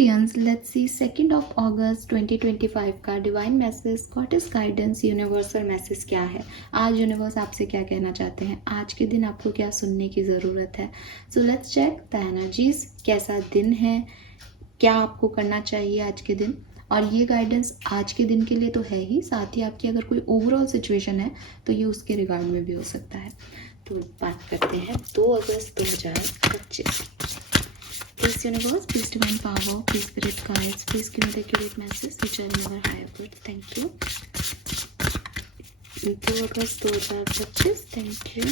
Experience. Let's see 2 अगस्त 2025 का divine message, goddess guidance, universal message क्या है। आज यूनिवर्स आपसे क्या कहना चाहते हैं, आज के दिन आपको क्या सुनने की ज़रूरत है। So let's check the energies. कैसा दिन है, क्या आपको करना चाहिए आज के दिन। और ये गाइडेंस आज के दिन के लिए तो है ही, साथ ही आपकी अगर कोई ओवरऑल सिचुएशन है तो ये उसके रिगार्ड में भी हो सकता है। तो बात करते हैं 2 अगस्त 2025। Please universe, please divine power, please spirit guides, please give me the accurate message which I never higher good. Thank you. 2 August 2025. Thank you.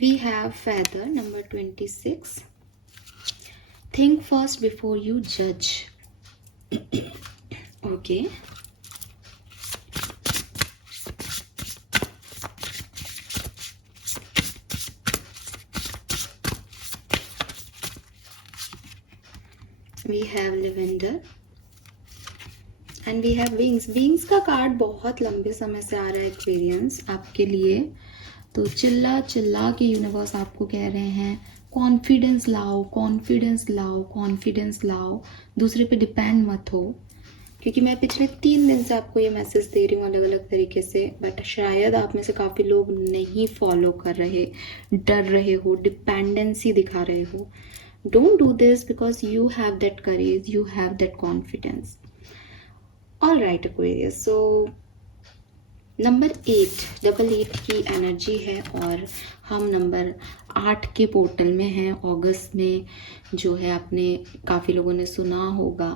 We have feather number 26. Think first before you judge. Okay. We have lavender and we have wings. Wings का card बहुत लंबे समय से आ रहा है experience आपके लिए। तो चिल्ला चिल्ला के यूनिवर्स आपको कह रहे हैं कॉन्फिडेंस लाओ, कॉन्फिडेंस लाओ, कॉन्फिडेंस लाओ। दूसरे पे डिपेंड मत हो, क्योंकि मैं पिछले 3 दिन से आपको ये मैसेज दे रही हूँ अलग अलग तरीके से, बट शायद आप में से काफ़ी लोग नहीं फॉलो कर रहे, डर रहे हो, डिपेंडेंसी दिखा रहे हो। Don't do this because you have that courage, you have that confidence. All right Aquarius, so number 8 की एनर्जी है और हम नंबर 8 के पोर्टल में हैं। अगस्त में जो है, आपने काफ़ी लोगों ने सुना होगा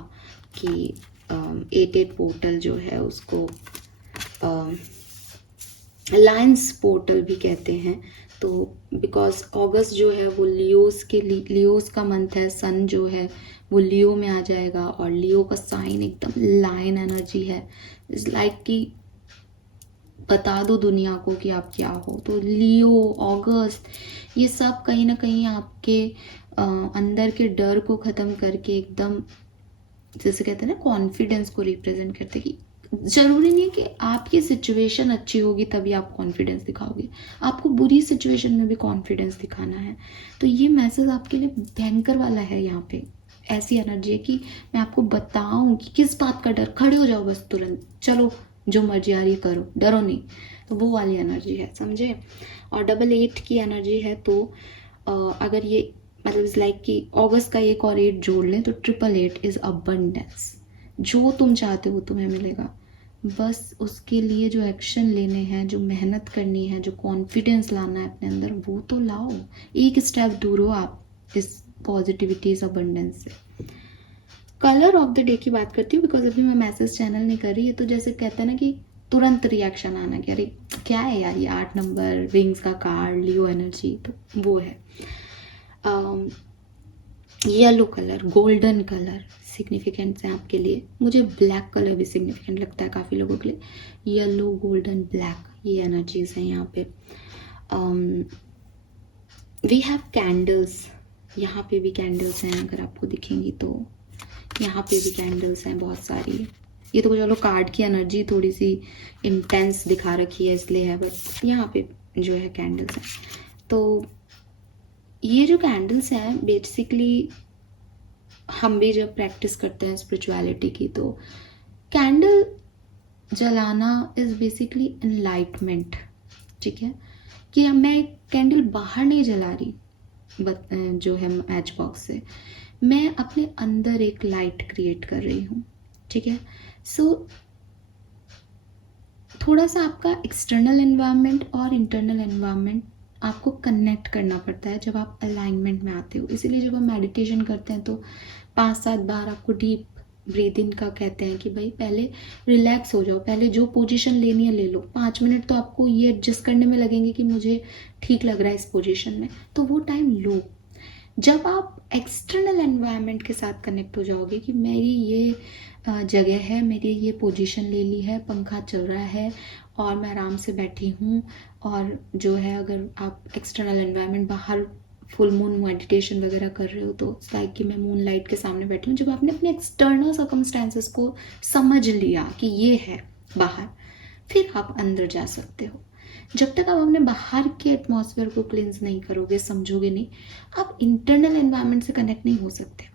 कि 8 पोर्टल जो है उसको लायंस पोर्टल भी कहते हैं। तो बिकॉज अगस्त जो है वो लियोस का मंथ है। सन जो है वो लियो में आ जाएगा और लियो का साइन एकदम लायन एनर्जी है। इट्स लाइक कि बता दो दुनिया को कि आप क्या हो। तो लियो, अगस्त, ये सब कहीं ना कहीं आपके अंदर के डर को ख़त्म करके एकदम, जैसे कहते हैं ना, कॉन्फिडेंस को रिप्रेजेंट करते कि जरूरी नहीं है कि आपकी सिचुएशन अच्छी होगी तभी आप कॉन्फिडेंस दिखाओगे, आपको बुरी सिचुएशन में भी कॉन्फिडेंस दिखाना है। तो ये मैसेज आपके लिए भयंकर वाला है। यहाँ पे ऐसी एनर्जी है कि मैं आपको बताऊं कि किस बात का डर, खड़े हो जाओ बस तुरंत, चलो जो मर्जी आ रही है करो, डरो नहीं। तो वो वाली एनर्जी है, समझे। और 8 की एनर्जी है। तो अगर ये मतलब इज लाइक कि अगस्त का एक और 8 जोड़ लें तो 888 इज अबंडेंस। जो तुम चाहते हो तुम्हें मिलेगा, बस उसके लिए जो एक्शन लेने हैं, जो मेहनत करनी है, जो कॉन्फिडेंस लाना है अपने अंदर, वो तो लाओ। एक स्टेप दूर हो आप इस पॉजिटिविटी, इस अबंडेंस से। कलर ऑफ द डे की बात करती हूँ बिकॉज अभी मैं मैसेज चैनल नहीं कर रही है। तो जैसे कहते हैं ना कि तुरंत रिएक्शन आना कि अरे क्या है यार, ये 8 नंबर, विंग्स का कार्ड, लियो एनर्जी, तो वो है। Yellow colour, golden colour significant है आपके लिए। मुझे ब्लैक कलर भी सिग्निफिकेंट लगता है काफ़ी लोगों के लिए। येलो, गोल्डन, ब्लैक, ये एनर्जीज हैं यहाँ पे। वी हैव कैंडल्स, यहाँ पे भी कैंडल्स हैं, अगर आपको दिखेंगी तो यहाँ पे भी कैंडल्स हैं बहुत सारी। ये तो चलो कार्ड की एनर्जी थोड़ी सी इंटेंस दिखा रखी है इसलिए है, बट यहाँ पे जो है कैंडल्स हैं। तो ये जो कैंडल्स हैं बेसिकली हम भी जब प्रैक्टिस करते हैं स्पिरिचुअलिटी की, तो कैंडल जलाना इज़ बेसिकली एनलाइटमेंट। ठीक है, कि मैं कैंडल बाहर नहीं जला रही जो है मैच बॉक्स से, मैं अपने अंदर एक लाइट क्रिएट कर रही हूँ। ठीक है, सो थोड़ा सा आपका एक्सटर्नल एनवायरनमेंट और इंटरनल एनवायरनमेंट आपको कनेक्ट करना पड़ता है जब आप अलाइनमेंट में आते हो। इसीलिए जब हम मेडिटेशन करते हैं तो 5-7 बार आपको डीप ब्रीद इन का कहते हैं कि भाई पहले रिलैक्स हो जाओ, पहले जो पोजीशन लेनी है ले लो। 5 मिनट तो आपको ये एडजस्ट करने में लगेंगे कि मुझे ठीक लग रहा है इस पोजीशन में, तो वो टाइम लो। जब आप एक्सटर्नल एनवायरनमेंट के साथ कनेक्ट हो जाओगे कि मेरी ये जगह है, मेरी ये पोजीशन ले ली है, पंखा चल रहा है और मैं आराम से बैठी हूँ, और जो है अगर आप एक्सटर्नल एनवायरनमेंट बाहर फुल मून मेडिटेशन वगैरह कर रहे हो तो लाइक कि मैं मून लाइट के सामने बैठी हूँ, जब आपने अपने एक्सटर्नल सर्कमस्टेंसेस को समझ लिया कि ये है बाहर, फिर आप अंदर जा सकते हो। जब तक आप अपने बाहर के एटमॉस्फेयर को क्लींस नहीं करोगे, समझोगे नहीं, आप इंटरनल एनवायरनमेंट से कनेक्ट नहीं हो सकते।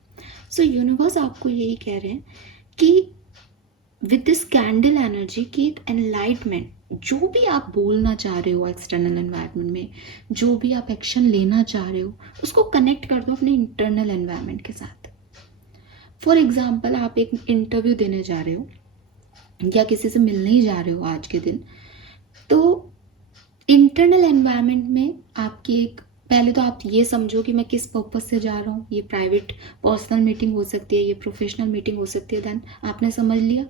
सो यूनिवर्स आपको यही कह रहे हैं कि विद दिस कैंडल एनर्जी की एनलाइटमेंट, जो भी आप बोलना चाह रहे हो एक्सटर्नल एनवायरनमेंट में, जो भी आप एक्शन लेना चाह रहे हो, उसको कनेक्ट कर दो अपने इंटरनल एनवायरनमेंट के साथ। फॉर एग्जाम्पल, आप एक इंटरव्यू देने जा रहे हो या किसी से मिलने ही जा रहे हो आज के दिन, तो इंटरनल एनवायरनमेंट में आपकी एक, पहले तो आप ये समझो कि मैं किस पर्पज से जा रहा हूँ। ये प्राइवेट पर्सनल मीटिंग हो सकती है, ये प्रोफेशनल मीटिंग हो सकती है। देन आपने समझ लिया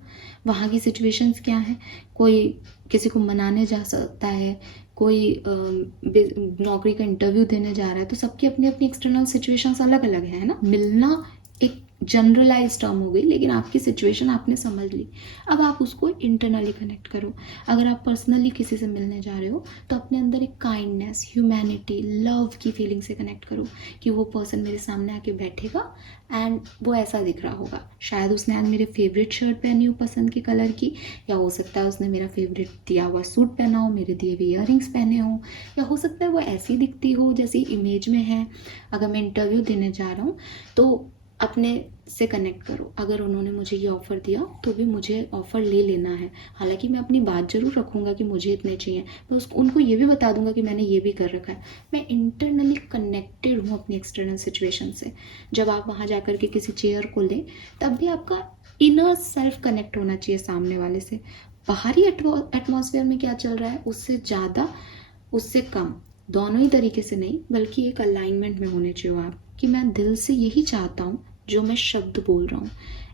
वहाँ की सिचुएशंस क्या हैं। कोई किसी को मनाने जा सकता है, कोई नौकरी का इंटरव्यू देने जा रहा है, तो सबकी अपनी अपनी एक्सटर्नल सिचुएशंस अलग अलग है ना। मिलना एक जनरलाइज टर्म हो गई, लेकिन आपकी सिचुएशन आपने समझ ली। अब आप उसको इंटरनली कनेक्ट करो। अगर आप पर्सनली किसी से मिलने जा रहे हो तो अपने अंदर एक काइंडनेस, ह्यूमैनिटी, लव की फीलिंग से कनेक्ट करो कि वो पर्सन मेरे सामने आके बैठेगा एंड वो ऐसा दिख रहा होगा, शायद उसने आज मेरे फेवरेट शर्ट पहनी हो पसंद की कलर की, या हो सकता है उसने मेरा फेवरेट दिया हुआ सूट पहना हो, मेरे दिए हुए ईयररिंग्स पहने हो, या हो सकता है वो ऐसी दिखती हो जैसी इमेज में है। अगर मैं इंटरव्यू देने जा रहा हूँ तो अपने से कनेक्ट करो। अगर उन्होंने मुझे ये ऑफ़र दिया तो भी मुझे ऑफ़र ले लेना है। हालांकि मैं अपनी बात ज़रूर रखूँगा कि मुझे इतने चाहिए, मैं उनको ये भी बता दूंगा कि मैंने ये भी कर रखा है। मैं इंटरनली कनेक्टेड हूँ अपनी एक्सटर्नल सिचुएशन से। जब आप वहाँ जा कर के किसी चेयर को लें तब भी आपका इनर सेल्फ कनेक्ट होना चाहिए सामने वाले से। बाहरी एटमॉस्फेयर में क्या चल रहा है उससे ज़्यादा, उससे कम, दोनों ही तरीके से नहीं, बल्कि एक अलाइनमेंट में होने चाहिए आप कि मैं दिल से यही चाहता हूँ जो मैं शब्द बोल रहा हूँ।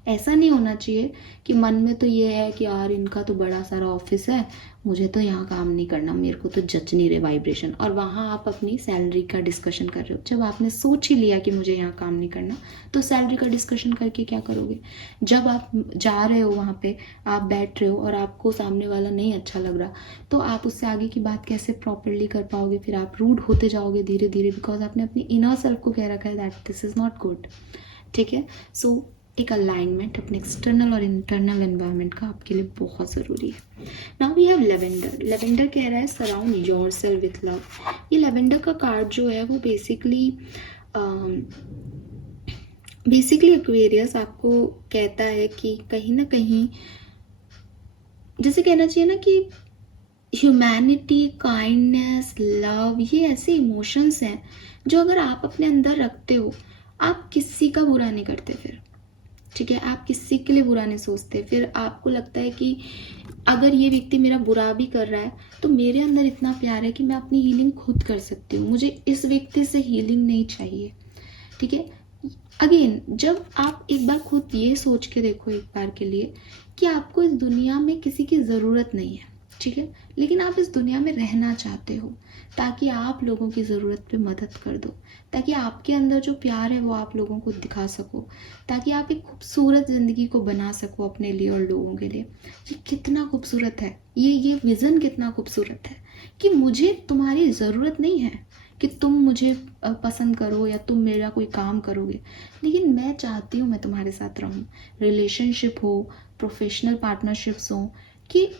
ऐसा नहीं होना चाहिए कि मन में तो ये है कि यार इनका तो बड़ा सारा ऑफिस है, मुझे तो यहाँ काम नहीं करना, मेरे को तो जच नहीं रहे वाइब्रेशन, और वहाँ आप अपनी सैलरी का डिस्कशन कर रहे हो। जब आपने सोच ही लिया कि मुझे यहाँ काम नहीं करना, तो सैलरी का डिस्कशन करके क्या करोगे। जब आप जा रहे हो वहाँ पे, आप बैठ रहे हो और आपको सामने वाला नहीं अच्छा लग रहा, तो आप उससे आगे की बात कैसे प्रॉपरली कर पाओगे। फिर आप रूड होते जाओगे धीरे धीरे, बिकॉज आपने अपनी इनर सेल्फ को कह रखा है that this is not good. ठीक है। सो एक अलाइनमेंट अपने एक्सटर्नल और इंटरनल एनवायरनमेंट का आपके लिए बहुत ज़रूरी है। Now we have lavender. Lavender कह रहा है सराउंड योरसेल्फ विथ लव। ये लेवेंडर का कार्ड जो है वो बेसिकली एक्वेरियस आपको कहता है कि कहीं ना कहीं, जैसे कहना चाहिए ना कि ह्यूमैनिटी, काइंडनेस, लव, ये ऐसे इमोशंस हैं जो अगर आप अपने अंदर रखते हो, आप किसी का बुरा नहीं करते फिर। ठीक है, आप किसी के लिए बुरा नहीं सोचते। फिर आपको लगता है कि अगर ये व्यक्ति मेरा बुरा भी कर रहा है तो मेरे अंदर इतना प्यार है कि मैं अपनी हीलिंग खुद कर सकती हूँ, मुझे इस व्यक्ति से हीलिंग नहीं चाहिए। ठीक है। अगेन, जब आप एक बार खुद ये सोच के देखो एक बार के लिए कि आपको इस दुनिया में किसी की ज़रूरत नहीं है, ठीक है, लेकिन आप इस दुनिया में रहना चाहते हो ताकि आप लोगों की ज़रूरत पे मदद कर दो, ताकि आपके अंदर जो प्यार है वो आप लोगों को दिखा सको, ताकि आप एक खूबसूरत ज़िंदगी को बना सको अपने लिए और लोगों के लिए। ये कितना खूबसूरत है, ये विज़न कितना खूबसूरत है कि मुझे तुम्हारी ज़रूरत नहीं है कि तुम मुझे पसंद करो या तुम मेरा कोई काम करोगे, लेकिन मैं चाहती हूँ मैं तुम्हारे साथ रहूँ। रिलेशनशिप हो, प्रोफेशनल पार्टनरशिप्स हो, कि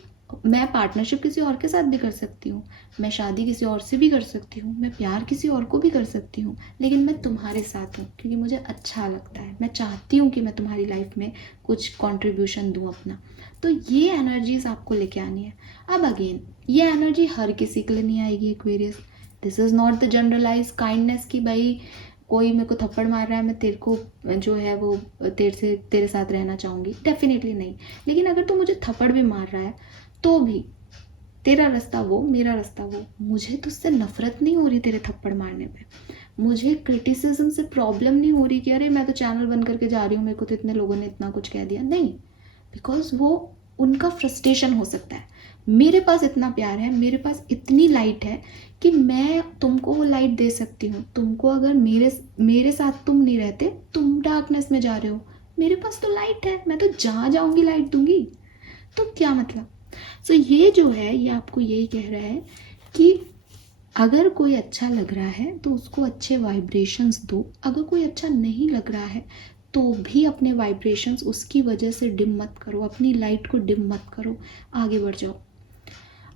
मैं पार्टनरशिप किसी और के साथ भी कर सकती हूँ, मैं शादी किसी और से भी कर सकती हूँ, मैं प्यार किसी और को भी कर सकती हूँ, लेकिन मैं तुम्हारे साथ हूँ क्योंकि मुझे अच्छा लगता है। मैं चाहती हूँ कि मैं तुम्हारी लाइफ में कुछ कंट्रीब्यूशन दूँ अपना। तो ये एनर्जीज आपको लेके आनी है। अब अगेन, ये एनर्जी हर किसी के लिए नहीं आएगी Aquarius. This is not the generalise kindness कि भाई कोई मेरे को थप्पड़ मार रहा है, मैं तेरे को जो है वो तेरे साथ रहना चाहूँगी, डेफिनेटली नहीं। लेकिन अगर तू मुझे थप्पड़ भी मार रहा है तो भी तेरा रास्ता वो, मेरा रास्ता वो, मुझे तुझसे नफरत नहीं हो रही तेरे थप्पड़ मारने पे, मुझे क्रिटिसिज्म से प्रॉब्लम नहीं हो रही कि अरे मैं तो चैनल बंद करके जा रही हूँ, मेरे को तो इतने लोगों ने इतना कुछ कह दिया, नहीं। बिकॉज वो उनका फ्रस्ट्रेशन हो सकता है। मेरे पास इतना प्यार है, मेरे पास इतनी लाइट है कि मैं तुमको वो लाइट दे सकती हूँ। तुमको अगर मेरे साथ तुम नहीं रहते, तुम डार्कनेस में जा रहे हो, मेरे पास तो लाइट है, मैं तो जहाँ जाऊँगी लाइट दूंगी। तो क्या मतलब। सो ये जो है ये आपको यही कह रहा है कि अगर कोई अच्छा लग रहा है तो उसको अच्छे वाइब्रेशंस दो, अगर कोई अच्छा नहीं लग रहा है तो भी अपने वाइब्रेशंस उसकी वजह से डिम मत करो, अपनी लाइट को डिम मत करो, आगे बढ़ जाओ।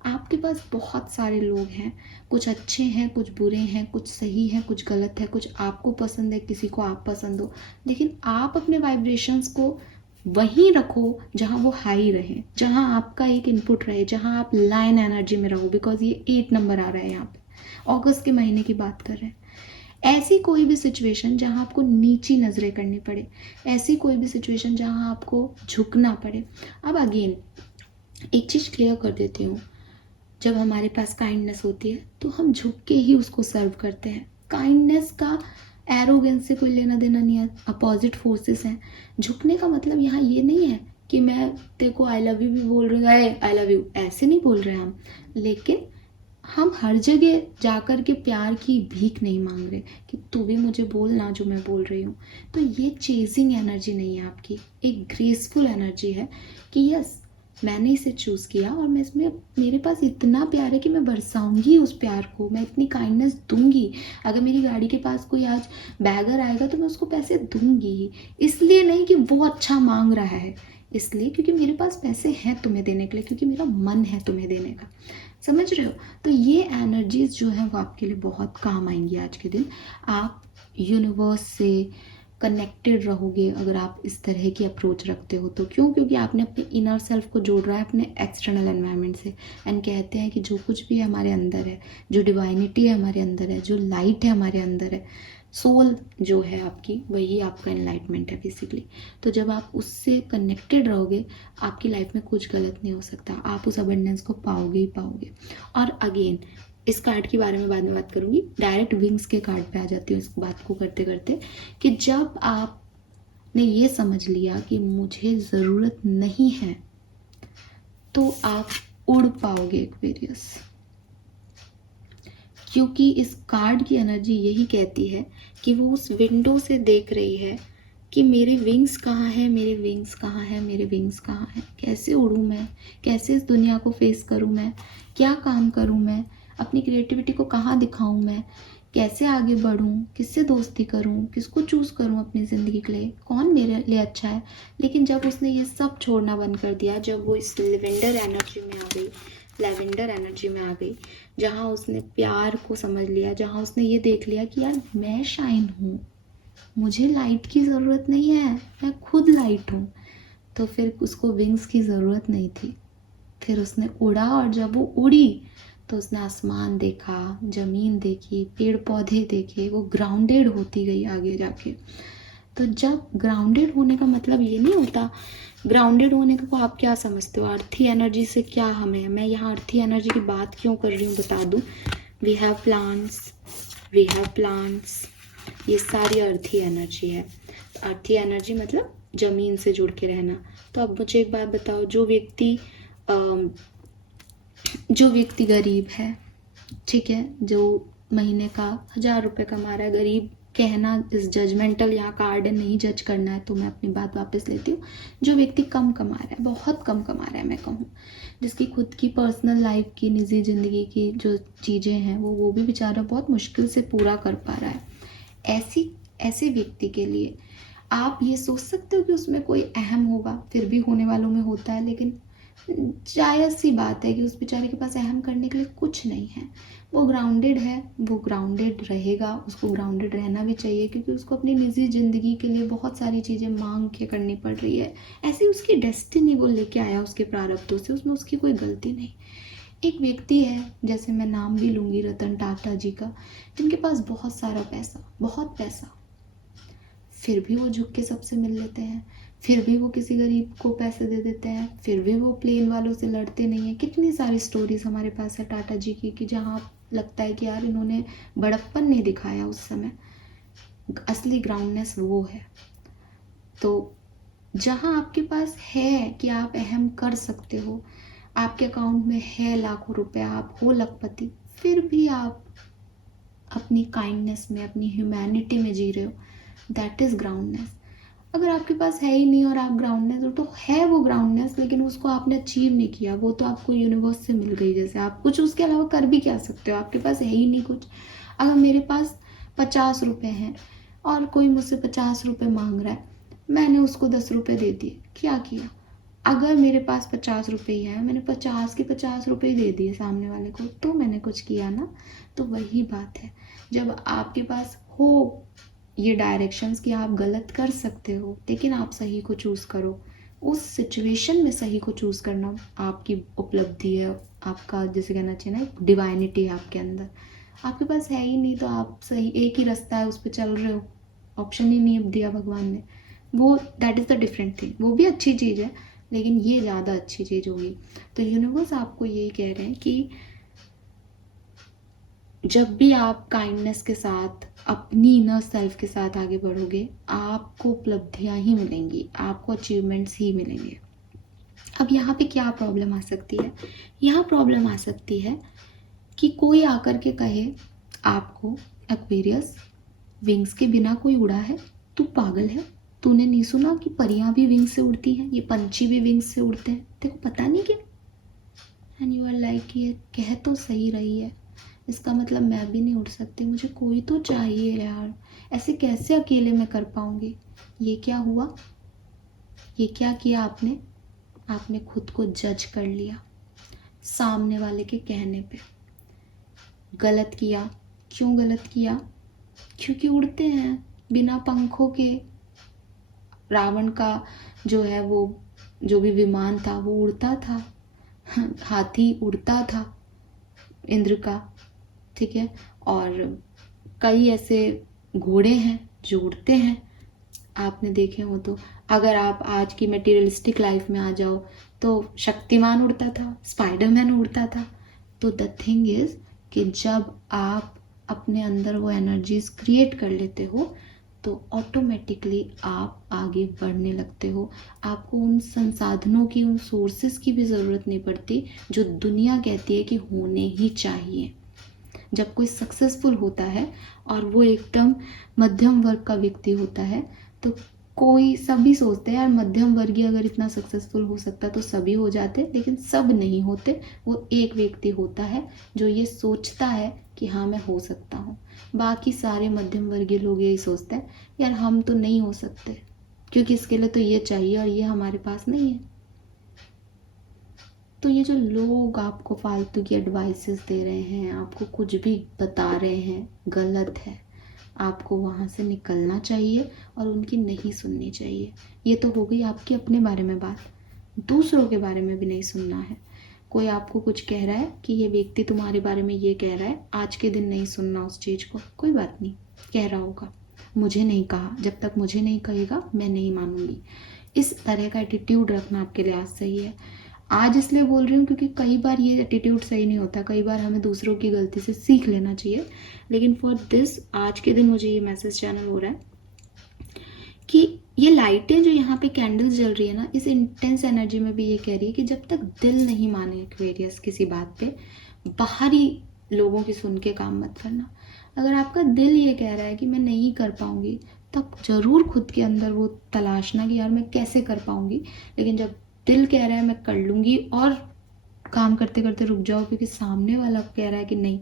आपके पास बहुत सारे लोग हैं, कुछ अच्छे हैं, कुछ बुरे हैं, कुछ सही है, कुछ गलत है, कुछ आपको पसंद है, किसी को आप पसंद हो, लेकिन आप अपने वाइब्रेशंस को वहीं रखो जहाँ वो हाई रहे, जहाँ आपका एक इनपुट रहे, जहाँ आप लाइन एनर्जी में रहो। बिकॉज ये 8 नंबर आ रहा है यहाँ पे, अगस्त के महीने की बात कर रहे हैं। ऐसी कोई भी सिचुएशन जहाँ आपको नीची नज़रें करनी पड़े, ऐसी कोई भी सिचुएशन जहाँ आपको झुकना पड़े। अब अगेन एक चीज़ क्लियर कर देती हूँ, जब हमारे पास काइंडनेस होती है तो हम झुक के ही उसको सर्व करते हैं। काइंडनेस का एरोगेंस से कोई लेना देना नहीं है, अपोजिट फोर्सेस हैं। झुकने का मतलब यहाँ ये नहीं है कि मैं तेरे को आई लव यू भी बोल रही हूँ, आई लव यू ऐसे नहीं बोल रहे हम, लेकिन हम हर जगह जाकर के प्यार की भीख नहीं मांग रहे कि तू भी मुझे बोलना जो मैं बोल रही हूँ। तो ये चेजिंग एनर्जी नहीं है आपकी, एक ग्रेसफुल एनर्जी है कि यस मैंने इसे चूज़ किया और मैं इसमें, मेरे पास इतना प्यार है कि मैं बरसाऊंगी उस प्यार को, मैं इतनी काइंडनेस दूंगी। अगर मेरी गाड़ी के पास कोई आज बैगर आएगा तो मैं उसको पैसे दूंगी ही, इसलिए नहीं कि वो अच्छा मांग रहा है, इसलिए क्योंकि मेरे पास पैसे हैं तुम्हें देने के लिए, क्योंकि मेरा मन है तुम्हें देने का। समझ रहे हो? तो ये एनर्जीज जो है वो आपके लिए बहुत काम आएंगी आज के दिन। आप यूनिवर्स से कनेक्टेड रहोगे अगर आप इस तरह की अप्रोच रखते हो तो। क्यों? क्योंकि आपने अपने इनर सेल्फ को जोड़ रहा है अपने एक्सटर्नल एनवायरनमेंट से। एंड कहते हैं कि जो कुछ भी हमारे अंदर है, जो डिवाइनिटी है हमारे अंदर है, जो लाइट है हमारे अंदर है, सोल जो है आपकी, वही आपका एनलाइटमेंट है बेसिकली। तो जब आप उससे कनेक्टेड रहोगे आपकी लाइफ में कुछ गलत नहीं हो सकता, आप उस अबंडेंस को पाओगे ही पाओगे। और अगेन इस कार्ड के बारे में बाद में बात करूंगी, डायरेक्ट विंग्स के कार्ड पे आ जाती हूँ इस बात को करते करते, कि जब आपने ये समझ लिया कि मुझे ज़रूरत नहीं है तो आप उड़ पाओगे एक्वेरियस। क्योंकि इस कार्ड की एनर्जी यही कहती है कि वो उस विंडो से देख रही है कि मेरे विंग्स कहाँ हैं, मेरे विंग्स कहाँ हैं, मेरे विंग्स कहाँ हैं, कैसे उड़ूँ मैं, कैसे इस दुनिया को फेस करूँ मैं, क्या काम करूँ मैं, अपनी क्रिएटिविटी को कहाँ दिखाऊँ मैं, कैसे आगे बढ़ूँ, किससे दोस्ती करूँ, किसको चूज़ करूँ अपनी ज़िंदगी के लिए, कौन मेरे लिए अच्छा है। लेकिन जब उसने ये सब छोड़ना बंद कर दिया, जब वो इस लेवेंडर एनर्जी में आ गई, लेवेंडर एनर्जी में आ गई, जहाँ उसने प्यार को समझ लिया, जहाँ उसने ये देख लिया कि यार मैं शाइन हूँ, मुझे लाइट की ज़रूरत नहीं है, मैं खुद लाइट हूँ, तो फिर उसको विंग्स की ज़रूरत नहीं थी। फिर उसने उड़ा, और जब वो उड़ी तो उसने आसमान देखा, ज़मीन देखी, पेड़ पौधे देखे, वो ग्राउंडेड होती गई आगे जाके। तो जब ग्राउंडेड होने का मतलब ये नहीं होता, ग्राउंडेड होने को आप क्या समझते हो, अर्थी एनर्जी से क्या हमें, मैं यहाँ अर्थी एनर्जी की बात क्यों कर रही हूँ बता दूँ। We have plants, we have plants, ये सारी अर्थी एनर्जी है। अर्थी एनर्जी मतलब ज़मीन से जुड़ के रहना। तो अब मुझे एक बात बताओ, जो व्यक्ति गरीब है, ठीक है, जो महीने का 1000 रुपये कमा रहा है, गरीब कहना इस जजमेंटल, यहाँ कार्ड नहीं जज करना है तो मैं अपनी बात वापस लेती हूँ। जो व्यक्ति कम कमा रहा है, बहुत कम कमा रहा है मैं कहूँ, जिसकी खुद की पर्सनल लाइफ की, निजी ज़िंदगी की जो चीज़ें हैं वो भी बेचारा बहुत मुश्किल से पूरा कर पा रहा है, ऐसे व्यक्ति के लिए आप ये सोच सकते हो कि उसमें कोई अहम होगा, फिर भी होने वालों में होता है, लेकिन जायज़ सी बात है कि उस बेचारे के पास अहम करने के लिए कुछ नहीं है। वो ग्राउंडेड है, वो ग्राउंडेड रहेगा, उसको ग्राउंडेड रहना भी चाहिए, क्योंकि उसको अपनी निजी ज़िंदगी के लिए बहुत सारी चीज़ें मांग के करनी पड़ रही है। ऐसी उसकी डेस्टिनी वो लेके आया उसके प्रारब्धों से, उसमें उसकी कोई गलती नहीं। एक व्यक्ति है, जैसे मैं नाम भी लूँगी, रतन टाटा जी का, जिनके पास बहुत सारा पैसा, बहुत पैसा, फिर भी वो झुक के सबसे मिल लेते हैं, फिर भी वो किसी गरीब को पैसे दे देते हैं, फिर भी वो प्लेन वालों से लड़ते नहीं हैं। कितनी सारी स्टोरीज हमारे पास है टाटा जी की, कि जहाँ लगता है कि यार इन्होंने बड़प्पन नहीं दिखाया उस समय, असली ग्राउंडनेस वो है। तो जहाँ आपके पास है कि आप अहम कर सकते हो, आपके अकाउंट में है लाखों रुपए, आप हो लखपति, फिर भी आप अपनी काइंडनेस में, अपनी ह्यूमैनिटी में जी रहे हो, दैट इज़ ग्राउंडनेस। अगर आपके पास है ही नहीं और आप ग्राउंडनेस हो, तो है वो ग्राउंडनेस, लेकिन उसको आपने अचीव नहीं किया, वो तो आपको यूनिवर्स से मिल गई। जैसे आप कुछ उसके अलावा कर भी क्या सकते हो, आपके पास है ही नहीं कुछ। अगर मेरे पास 50 रुपये हैं और कोई मुझसे 50 रुपये मांग रहा है, मैंने उसको 10 रुपये दे दिए, क्या किया? अगर मेरे पास 50 रुपये ही है, मैंने 50 के 50 रुपये दे दिए सामने वाले को, तो मैंने कुछ किया ना। तो वही बात है, जब आपके पास हो ये डायरेक्शंस कि आप गलत कर सकते हो, लेकिन आप सही को चूज़ करो। उस सिचुएशन में सही को चूज़ करना आपकी उपलब्धि है, आपका जैसे कहना चाहिए ना, डिवाइनिटी है आपके अंदर। आपके पास है ही नहीं तो आप सही, एक ही रास्ता है, उस पर चल रहे हो, ऑप्शन ही नहीं दिया भगवान ने, वो that is the different thing. वो भी अच्छी चीज़ है, लेकिन ये ज़्यादा अच्छी चीज़ होगी। तो यूनिवर्स आपको यही कह रहे हैं कि जब भी आप काइंडनेस के साथ, अपनी इनर सेल्फ के साथ आगे बढ़ोगे, आपको उपलब्धियां ही मिलेंगी, आपको अचीवमेंट्स ही मिलेंगे। अब यहाँ पे क्या प्रॉब्लम आ सकती है? यहाँ प्रॉब्लम आ सकती है कि कोई आकर के कहे आपको, एक्वेरियस, विंग्स के बिना कोई उड़ा है? तू पागल है? तूने नहीं सुना कि परियां भी विंग से उड़ती हैं, ये पंछी भी विंग से उड़ते हैं, तेको पता नहीं क्या? एंड यू आर लाइक, ये कह तो सही रही है, इसका मतलब मैं भी नहीं उड़ सकती, मुझे कोई तो चाहिए यार, ऐसे कैसे अकेले में कर पाऊंगी? ये क्या हुआ? ये क्या किया आपने? आपने खुद को जज कर लिया सामने वाले के कहने पे। गलत किया। क्यों गलत किया? क्योंकि उड़ते हैं बिना पंखों के। रावण का जो है वो, जो भी विमान था वो उड़ता था, हाथी उड़ता था इंद्र का, ठीक है। और कई ऐसे घोड़े हैं जो उड़ते हैं, आपने देखे हो तो। अगर आप आज की मटेरियलिस्टिक लाइफ में आ जाओ तो शक्तिमान उड़ता था, स्पाइडरमैन उड़ता था। तो द थिंग इज कि जब आप अपने अंदर वो एनर्जीज क्रिएट कर लेते हो, तो ऑटोमेटिकली आप आगे बढ़ने लगते हो। आपको उन संसाधनों की, उन सोर्सेस की भी ज़रूरत नहीं पड़ती जो दुनिया कहती है कि होने ही चाहिए। जब कोई सक्सेसफुल होता है और वो एकदम मध्यम वर्ग का व्यक्ति होता है, तो कोई, सभी सोचते हैं यार मध्यम वर्गीय अगर इतना सक्सेसफुल हो सकता तो सभी हो जाते, लेकिन सब नहीं होते। वो एक व्यक्ति होता है जो ये सोचता है कि हाँ मैं हो सकता हूँ। बाकी सारे मध्यम वर्गीय लोग यही सोचते हैं यार हम तो नहीं हो सकते, क्योंकि इसके लिए तो ये चाहिए और ये हमारे पास नहीं है। तो ये जो लोग आपको फालतू की एडवाइसेस दे रहे हैं, आपको कुछ भी बता रहे हैं, गलत है। आपको वहाँ से निकलना चाहिए और उनकी नहीं सुननी चाहिए। ये तो हो गई आपकी अपने बारे में बात। दूसरों के बारे में भी नहीं सुनना है। कोई आपको कुछ कह रहा है कि ये व्यक्ति तुम्हारे बारे में ये कह रहा है, आज के दिन नहीं सुनना उस चीज़ को। कोई बात नहीं, कह रहा होगा, मुझे नहीं कहा, जब तक मुझे नहीं कहेगा मैं नहीं मानूंगी। इस तरह का एटीट्यूड रखना आपके लिए आज सही है। आज इसलिए बोल रही हूँ क्योंकि कई बार ये एटीट्यूड सही नहीं होता, कई बार हमें दूसरों की गलती से सीख लेना चाहिए। लेकिन फॉर दिस, आज के दिन मुझे ये मैसेज चैनल हो रहा है कि ये लाइटें जो यहाँ पे कैंडल्स जल रही है ना, इस इंटेंस एनर्जी में भी ये कह रही है कि जब तक दिल नहीं माने एक्वेरियस किसी बात पे, बाहरी लोगों की सुन के काम मत करना। अगर आपका दिल ये कह रहा है कि मैं नहीं कर पाऊंगी, तब जरूर खुद के अंदर वो तलाशना कि यार मैं कैसे कर पाऊंगी। लेकिन जब दिल कह रहा है मैं कर लूंगी, और काम करते करते रुक जाओ क्योंकि सामने वाला कह रहा है कि नहीं,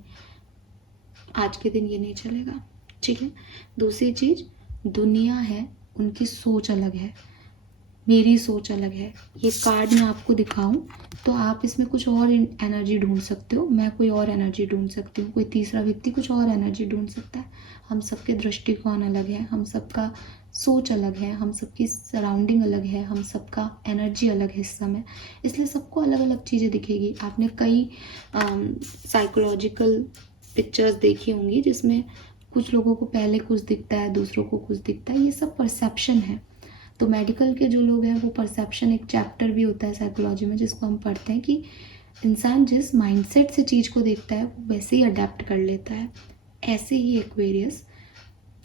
आज के दिन ये नहीं चलेगा, ठीक है। दूसरी चीज, दुनिया है, उनकी सोच अलग है, मेरी सोच अलग है। ये कार्ड मैं आपको दिखाऊं तो आप इसमें कुछ और एनर्जी ढूंढ सकते हो, मैं कोई और एनर्जी ढूंढ सकती हूँ, कोई तीसरा व्यक्ति कुछ और एनर्जी ढूंढ सकता है। हम सबके दृष्टिकोण अलग है, हम सबका सोच अलग है, हम सबकी सराउंडिंग अलग है, हम सबका एनर्जी अलग है इस समय, इसलिए सबको अलग अलग चीज़ें दिखेगी। आपने कई साइकोलॉजिकल पिक्चर्स देखी होंगी जिसमें कुछ लोगों को पहले कुछ दिखता है, दूसरों को कुछ दिखता है। ये सब परसेप्शन है। तो मेडिकल के जो लोग हैं वो परसेप्शन, एक चैप्टर भी होता है साइकोलॉजी में जिसको हम पढ़ते हैं कि इंसान जिस माइंडसेट से चीज़ को देखता है वो वैसे ही अडेप्ट कर लेता है। ऐसे ही एक्वेरियस,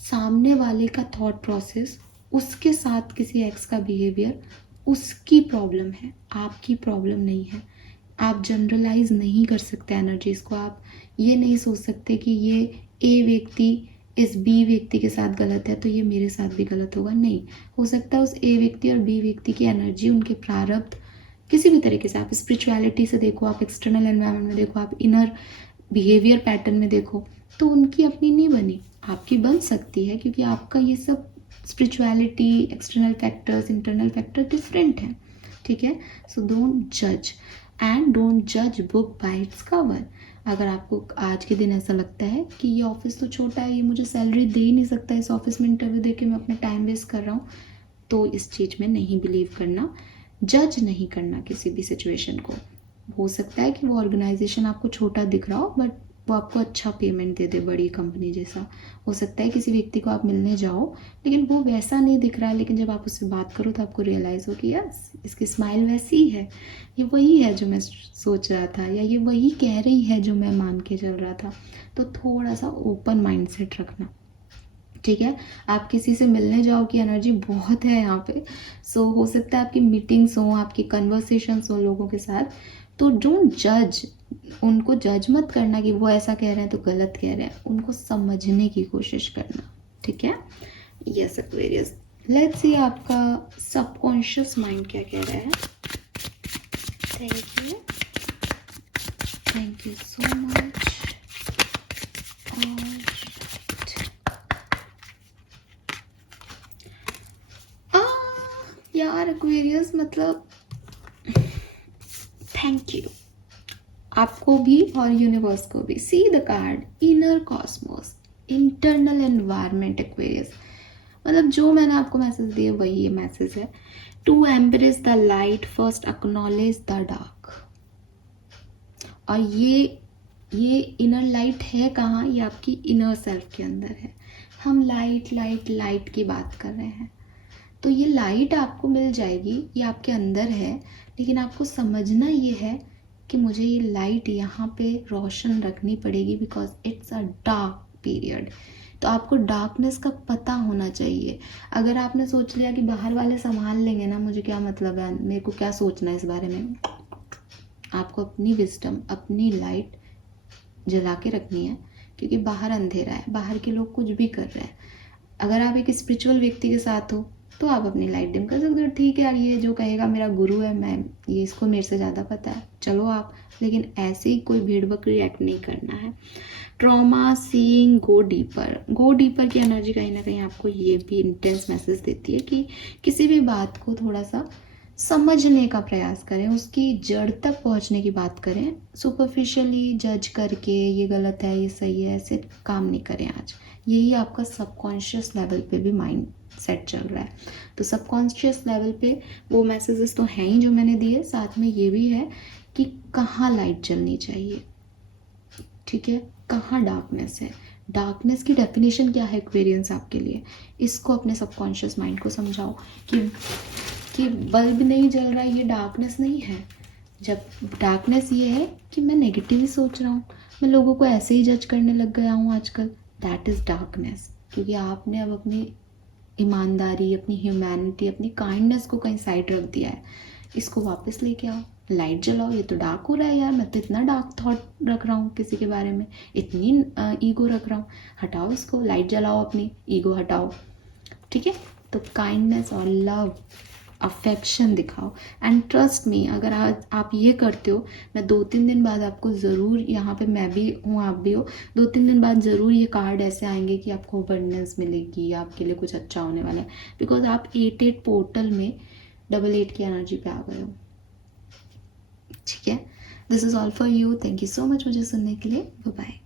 सामने वाले का थॉट प्रोसेस, उसके साथ किसी एक्स का बिहेवियर, उसकी प्रॉब्लम है, आपकी प्रॉब्लम नहीं है। आप जनरलाइज नहीं कर सकते एनर्जीज को। आप ये नहीं सोच सकते कि ये ए व्यक्ति इस बी व्यक्ति के साथ गलत है तो ये मेरे साथ भी गलत होगा, नहीं। हो सकता है उस ए व्यक्ति और बी व्यक्ति की एनर्जी, उनके प्रारब्ध, किसी भी तरीके से, आप स्पिरिचुअलिटी से देखो, आप एक्सटर्नल एनवायरनमेंट में देखो, आप इनर बिहेवियर पैटर्न में देखो, तो उनकी अपनी नहीं बनी, आपकी बन सकती है, क्योंकि आपका ये सब spirituality, external factors, internal factor different है, ठीक है। सो डोंट जज एंड डोंट जज बुक बाय इट्स कवर। अगर आपको आज के दिन ऐसा लगता है कि ये ऑफिस तो छोटा है, ये मुझे सैलरी दे ही नहीं सकता, इस ऑफिस में इंटरव्यू दे के मैं अपना टाइम वेस्ट कर रहा हूँ, तो इस चीज़ में नहीं बिलीव करना, जज नहीं करना किसी भी सिचुएशन को। हो सकता है कि वो ऑर्गेनाइजेशन आपको छोटा दिख रहा हो, बट वो आपको अच्छा पेमेंट दे दे, बड़ी कंपनी जैसा। हो सकता है किसी व्यक्ति को आप मिलने जाओ लेकिन वो वैसा नहीं दिख रहा है, लेकिन जब आप उससे बात करो तो आपको रियलाइज़ हो कि यस, इसकी स्माइल वैसी ही है, ये वही है जो मैं सोच रहा था, या ये वही कह रही है जो मैं मान के चल रहा था। तो थोड़ा सा ओपन माइंडसेट रखना, ठीक है। आप किसी से मिलने जाओ कि एनर्जी बहुत है यहाँ पे, सो हो सकता है आपकी मीटिंग्स हो, आपकी कन्वर्सेशंस हो लोगों के साथ, तो डोंट जज, उनको जज मत करना कि वो ऐसा कह रहे हैं तो गलत कह रहे हैं, उनको समझने की कोशिश करना, ठीक है। यस एक्वेरियस, लेट्स सी आपका सबकॉन्शियस माइंड क्या कह रहा है। Thank you so much. यार एक्वेरियस, मतलब थैंक यू आपको भी और यूनिवर्स को भी। See the card inner Cosmos, internal environment Aquarius, मतलब जो मैंने आपको मैसेज दिया वही ये मैसेज है। To embrace the light first acknowledge the dark. और ये इनर लाइट है कहाँ, ये आपकी इनर सेल्फ के अंदर है। हम लाइट लाइट लाइट की बात कर रहे हैं, तो ये लाइट आपको मिल जाएगी, ये आपके अंदर है, लेकिन आपको समझना ये है कि मुझे ये लाइट यहाँ पे रोशन रखनी पड़ेगी, because it's a dark period. तो आपको डार्कनेस का पता होना चाहिए। अगर आपने सोच लिया कि बाहर वाले संभाल लेंगे ना, मुझे क्या मतलब है, मेरे को क्या सोचना है इस बारे में, आपको अपनी विजडम, अपनी लाइट जला के रखनी है, क्योंकि बाहर अंधेरा है, बाहर के लोग कुछ भी कर रहे हैं। अगर आप एक स्पिरिचुअल व्यक्ति के साथ हो तो आप अपनी लाइट डिम कर सकते हो, ठीक है यार, ये जो कहेगा मेरा गुरु है, मैं ये इसको मेरे से ज़्यादा पता है, चलो आप, लेकिन ऐसे ही कोई भीड़ बकरी एक्ट नहीं करना है। ट्रॉमा सीइंग, गो डीपर की एनर्जी कहीं ना कहीं आपको ये भी इंटेंस मैसेज देती है कि किसी भी बात को थोड़ा सा समझने का प्रयास करें, उसकी जड़ तक पहुंचने की बात करें। सुपरफिशियली जज करके ये गलत है ये सही है ऐसे काम नहीं करें आज। यही आपका सबकॉन्शियस लेवल पे भी माइंड सेट चल रहा है। तो सबकॉन्शियस लेवल पे वो मैसेजेस तो हैं ही जो मैंने दिए, साथ में ये भी है कि कहाँ लाइट जलनी चाहिए, ठीक है, कहाँ डार्कनेस है। डार्कनेस की डेफिनेशन क्या है एक्वेरियंस आपके लिए, इसको अपने सबकॉन्शियस माइंड को समझाओ कि बल्ब नहीं जल रहा है ये डार्कनेस नहीं है। जब डार्कनेस ये है कि मैं नेगेटिव ही सोच रहा हूँ, मैं लोगों को ऐसे ही जज करने लग गया हूँ आजकल, दैट इज़ डार्कनेस। क्योंकि आपने अब अपनी ईमानदारी, अपनी ह्यूमैनिटी, अपनी काइंडनेस को कहीं साइड रख दिया है। इसको वापस लेके आओ, लाइट जलाओ। ये तो डार्क हो रहा है यार, मैं तो इतना डार्क थॉट रख रहा हूँ किसी के बारे में, इतनी ईगो रख रहा हूँ, हटाओ इसको, लाइट जलाओ, अपनी ईगो हटाओ, ठीक है। तो काइंडनेस और लव, अफेक्शन दिखाओ। एंड ट्रस्ट मी, अगर आज आप ये करते हो, मैं 2-3 दिन बाद आपको ज़रूर, यहाँ पे मैं भी हूँ आप भी हो, 2-3 दिन बाद ज़रूर ये कार्ड ऐसे आएंगे कि आपको अबंडेंस मिलेगी, आपके लिए कुछ अच्छा होने वाला है। बिकॉज आप 8-8 पोर्टल में 8-8 की एनर्जी पे आ गए हो, ठीक है। This is all for you. Thank you so much मुझे सुनने के लिए। Bye bye.